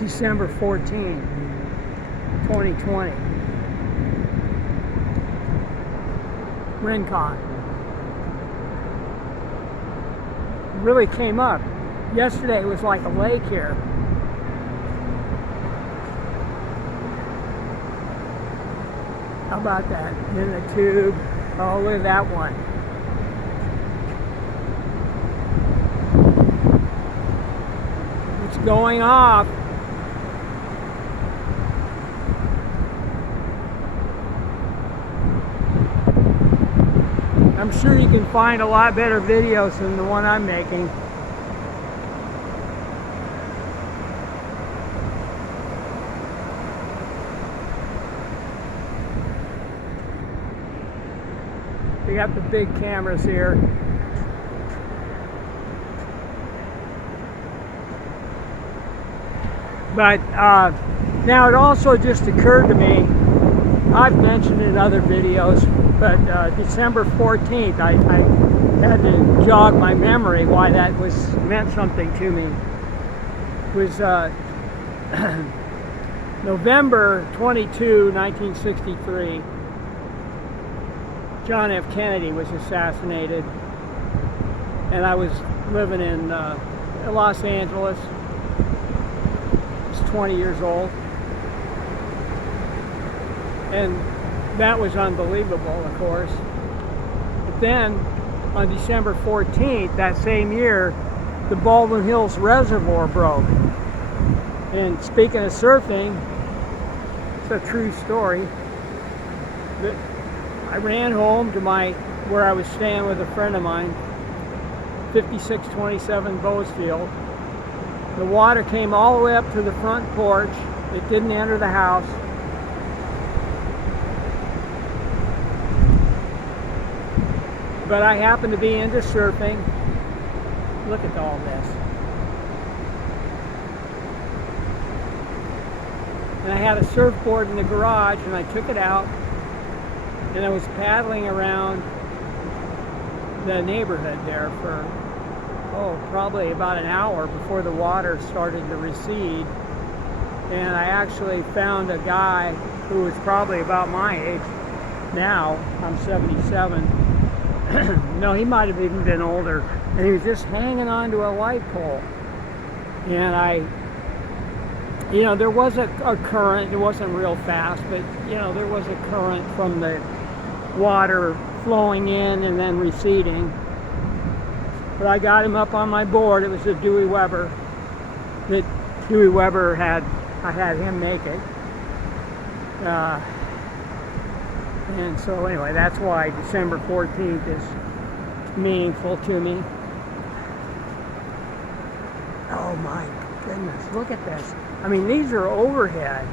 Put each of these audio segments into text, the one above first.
December 14, 2020. Rincon. Really came up. Yesterday it was like a lake here. How about that? In the tube. Oh, look at that one. It's going off. I'm sure you can find a lot better videos than the one I'm making. We got the big cameras here. But now it also just occurred to me, I've mentioned in other videos, but December 14th, I had to jog my memory why that meant something to me. It was November 22, 1963. John F. Kennedy was assassinated, and I was living in Los Angeles. I was 20 years old, and that was unbelievable, of course. But then, on December 14th, that same year, the Baldwin Hills Reservoir broke. And speaking of surfing, it's a true story. I ran home to where I was staying with a friend of mine, 5627 Boasfield. The water came all the way up to the front porch. It didn't enter the house. But I happened to be into surfing. Look at all this. And I had a surfboard in the garage, and I took it out, and I was paddling around the neighborhood there for, probably about an hour before the water started to recede. And I actually found a guy who was probably about my age now. I'm 77. No, he might have even been older. And he was just hanging onto a light pole. And there was a current. It wasn't real fast, but, there was a current from the water flowing in and then receding. But I got him up on my board. It was a Dewey Weber. That Dewey Weber I had him make it. And so anyway, that's why December 14th is meaningful to me. Oh my goodness, look at this. I mean, these are overhead,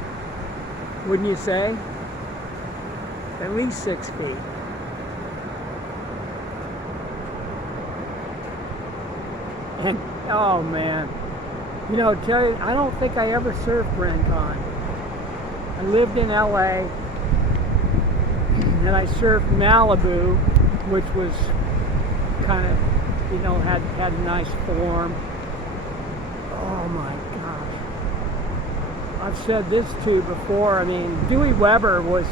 wouldn't you say? At least 6 feet. And, oh man. Tell you, I don't think I ever surfed Rincon. I lived in LA, and I surfed Malibu, which was kind of, had a nice form. Oh my gosh. I've said this too before. I mean, Dewey Weber was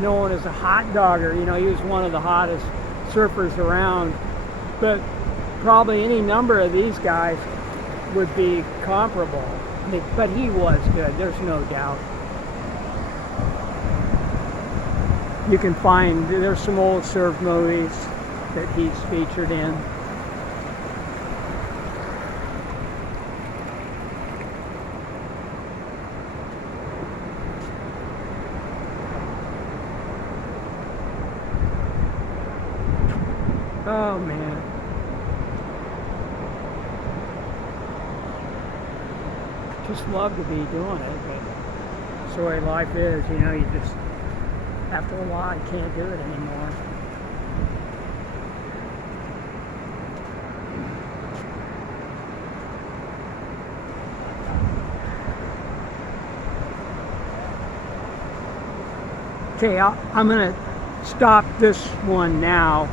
known as a hot dogger. He was one of the hottest surfers around. But probably any number of these guys would be comparable. But he was good, there's no doubt. You can find, there's some old surf movies that he's featured in. Oh man. Just love to be doing it, but that's the way life is, you just, after a while, you can't do it anymore. Okay, I'm going to stop this one now.